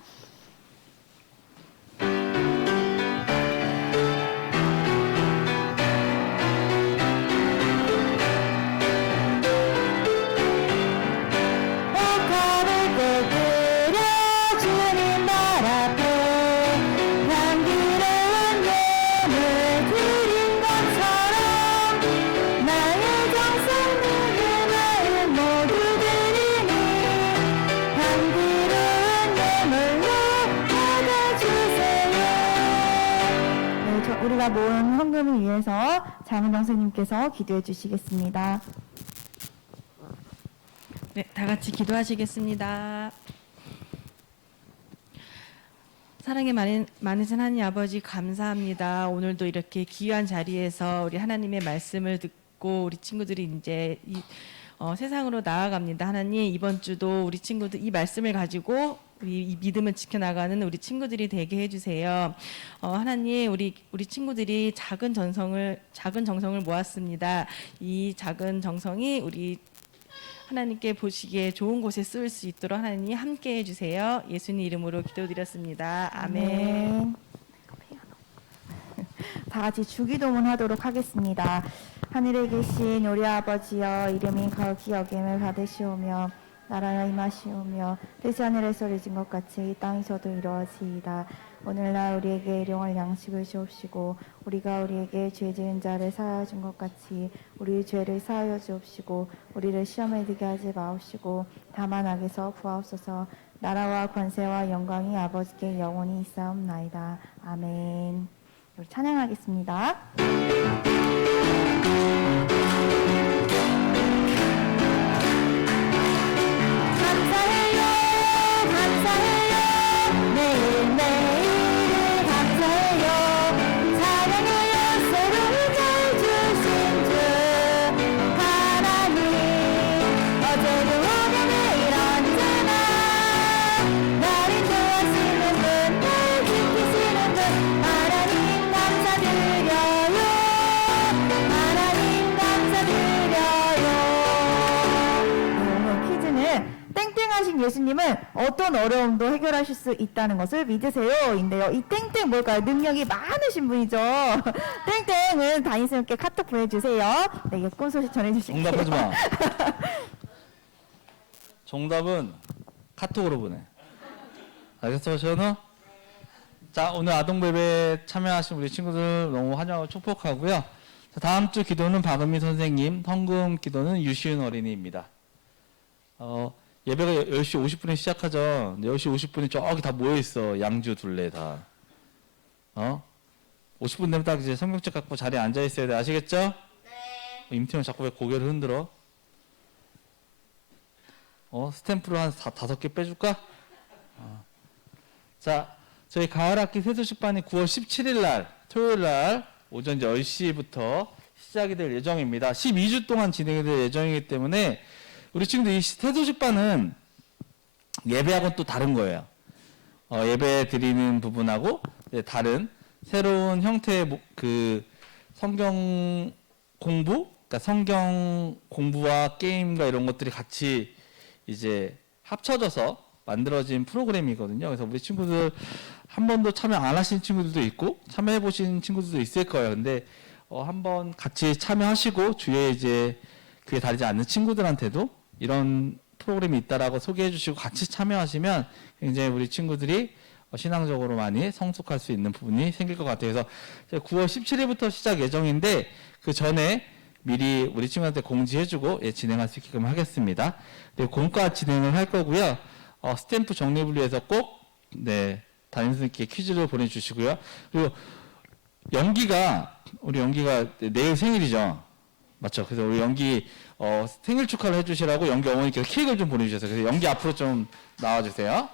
우리가 모은 헌금을 위해서 장은영 선생님께서 기도해 주시겠습니다. 네, 다 같이 기도하시겠습니다. 사랑이 많으신 하나님 아버지 감사합니다. 오늘도 이렇게 귀한 자리에서 우리 하나님의 말씀을 듣고 우리 친구들이 이제 세상으로 나아갑니다. 하나님 이번 주도 우리 친구들 이 말씀을 가지고 우리 이 믿음을 지켜나가는 우리 친구들이 되게 해주세요. 하나님 우리 친구들이 작은 정성을 모았습니다. 이 작은 정성이 우리 하나님께 보시기에 좋은 곳에 쓰일 수 있도록 하나님 함께 해주세요. 예수님 이름으로 기도드렸습니다. 아멘. 다 같이 주기도문 하도록 하겠습니다. 하늘에 계신 우리 아버지여 이름이 거룩히 여김을 받으시오며 나라가 임하시오며 뜻이 하늘에서 이루어진 것 같이 이 땅에서도 이루어지이다. 오늘날 우리에게 일용할 양식을 주옵시고 우리가 우리에게 죄 지은 자를 사하여 준 것 같이 우리 죄를 사하여 주옵시고 우리를 시험에 들게 하지 마옵시고 다만 악에서 구하옵소서. 나라와 권세와 영광이 아버지께 영원히 있사옵나이다. 아멘. 우리 찬양하겠습니다. 예수님은 어떤 어려움도 해결하실 수 있다는 것을 믿으세요 인데요. 이 땡땡 뭘까요? 능력이 많으신 분이죠. 땡땡은 담임선생님께 카톡 보내주세요. 네, 예쁜 소식 전해주실게요. 정답하지 마. 정답은 카톡으로 보내. 알겠어, 시연아? 자, 오늘 아동배배 참여하신 우리 친구들 너무 환영하고 축복하고요. 자, 다음 주 기도는 박은미 선생님, 헌금 기도는 유시은 어린이입니다. 예배가 10시 50분에 시작하죠. 10시 50분에 저기 다 모여있어. 양주 둘레 다. 50분 되면 딱 이제 성경책 갖고 자리에 앉아있어야 돼. 아시겠죠? 네. 임태훈 자꾸 왜 고개를 흔들어? 스탬프로 한 5개 빼줄까? 자, 저희 가을학기 세수식반이 9월 17일 날, 토요일 날, 오전 10시부터 시작이 될 예정입니다. 12주 동안 진행이 될 예정이기 때문에 우리 친구들 이 세수식반은 예배하고는 또 다른 거예요. 예배 드리는 부분하고 다른 새로운 형태의 그 성경 공부, 그러니까 성경 공부와 게임과 이런 것들이 같이 이제 합쳐져서 만들어진 프로그램이거든요. 그래서 우리 친구들 한 번도 참여 안 하신 친구들도 있고 참여해 보신 친구들도 있을 거예요. 근데 한번 같이 참여하시고 주위에 이제 그에 다르지 않는 친구들한테도 이런 프로그램이 있다라고 소개해 주시고 같이 참여하시면 굉장히 우리 친구들이 신앙적으로 많이 성숙할 수 있는 부분이 생길 것 같아요. 그래서 9월 17일부터 시작 예정인데 그 전에 미리 우리 친구한테 공지해주고 진행할 수 있게끔 하겠습니다. 네, 공과 진행을 할 거고요. 스탬프 정리분류해서 꼭 담임선생님께 퀴즈를 보내주시고요. 그리고 우리 연기가 내일 생일이죠. 맞죠? 그래서 우리 연기 생일 축하를 해주시라고 연기 어머니께서 케이크를 좀 보내주셨어요. 그래서 연기 앞으로 좀 나와주세요.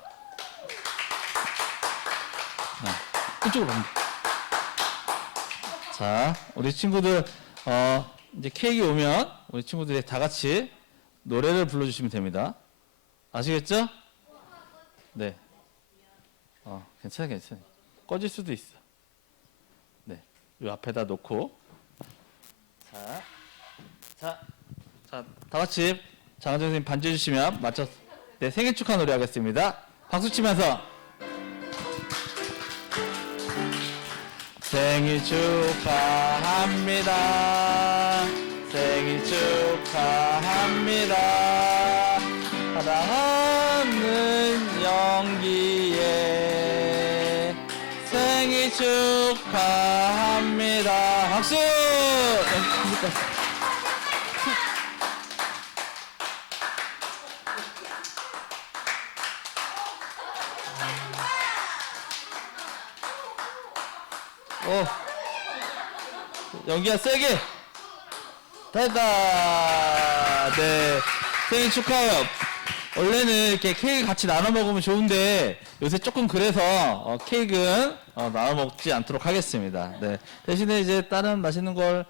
이쪽으로 갑니다. 자, 우리 친구들 이제 케이크 오면 우리 친구들이 다 같이 노래를 불러주시면 됩니다. 아시겠죠? 네. 괜찮아. 꺼질 수도 있어. 네. 이 앞에다 놓고. 자, 다 같이 장하정 선생님 반주해 주시면 맞춰서 생일 축하 노래 하겠습니다. 박수 치면서. 생일 축하합니다. 생일 축하합니다. 사랑하는 영기의 생일 축하합니다. 박수! 연기야 세게 됐다. 네, 생일 축하해요. 원래는 이렇게 케이크 같이 나눠 먹으면 좋은데 요새 조금 그래서 케이크는 나눠 먹지 않도록 하겠습니다. 네, 대신에 이제 다른 맛있는 걸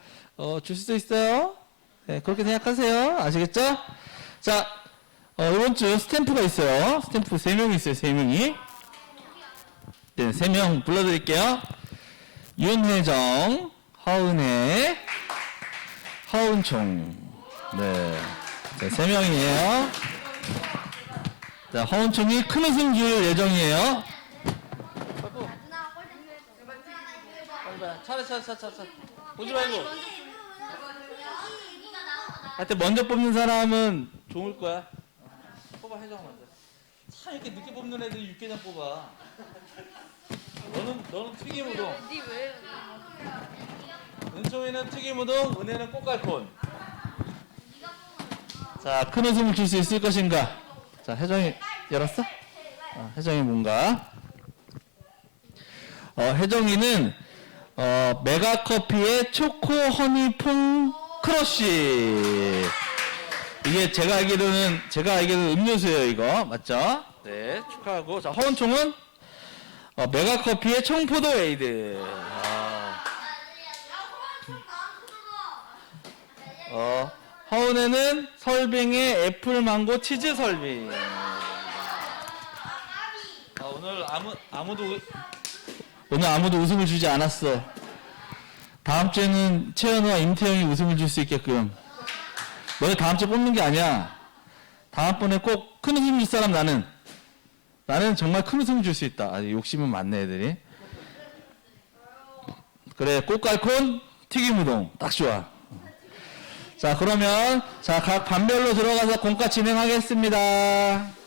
줄 수도 있어요. 네, 그렇게 생각하세요. 아시겠죠? 자, 이번 주 스탬프가 있어요. 스탬프 3명이 있어요. 3명이. 네, 3명 불러드릴게요. 윤혜정, 허은혜, 허은총. 네, 3명이에요. 자, 허은총이 큰 웃음 줄 예정이에요. 차례. 보지 말고. 하여튼 먼저 뽑는 사람은 좋을 거야. 뽑아, 혜정 먼저. 참 이렇게 늦게 뽑는 애들이 육개장 뽑아. 너는 튀김우동. 은총이는 튀김우동, 은혜는 꽃갈콘. 자, 큰 웃음을 줄 수 있을 것인가? 자, 혜정이 열었어? 혜정이 뭔가? 혜정이는 메가커피의 초코 허니풍 크러쉬. 이게 제가 알기로는 음료수예요, 이거. 맞죠? 네, 축하하고. 자, 허은총은 메가커피의 청포도 에이드. 허은혜는 설빙의 애플망고 치즈 설빙. 오늘 아무도 웃음을 주지 않았어. 다음 주에는 채연우와 임태영이 웃음을 줄 수 있게끔. 너네 다음 주에 뽑는 게 아니야. 다음번에 꼭 큰 웃음 줄 사람 나는 정말 큰 웃음 줄 수 있다. 욕심은 많네 애들이. 그래, 꽃갈콘 튀김우동 딱 좋아. 자, 그러면 각 반별로 들어가서 공과 진행하겠습니다.